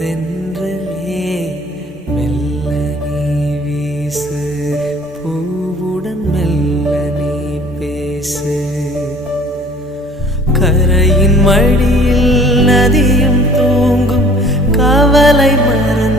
தென்றலே மெல்ல நீ வீசு, பூவுடன் மெல்ல நீ பேசு. கரையின் மடியில் நதியும் தூங்கும், கவலை மறந்து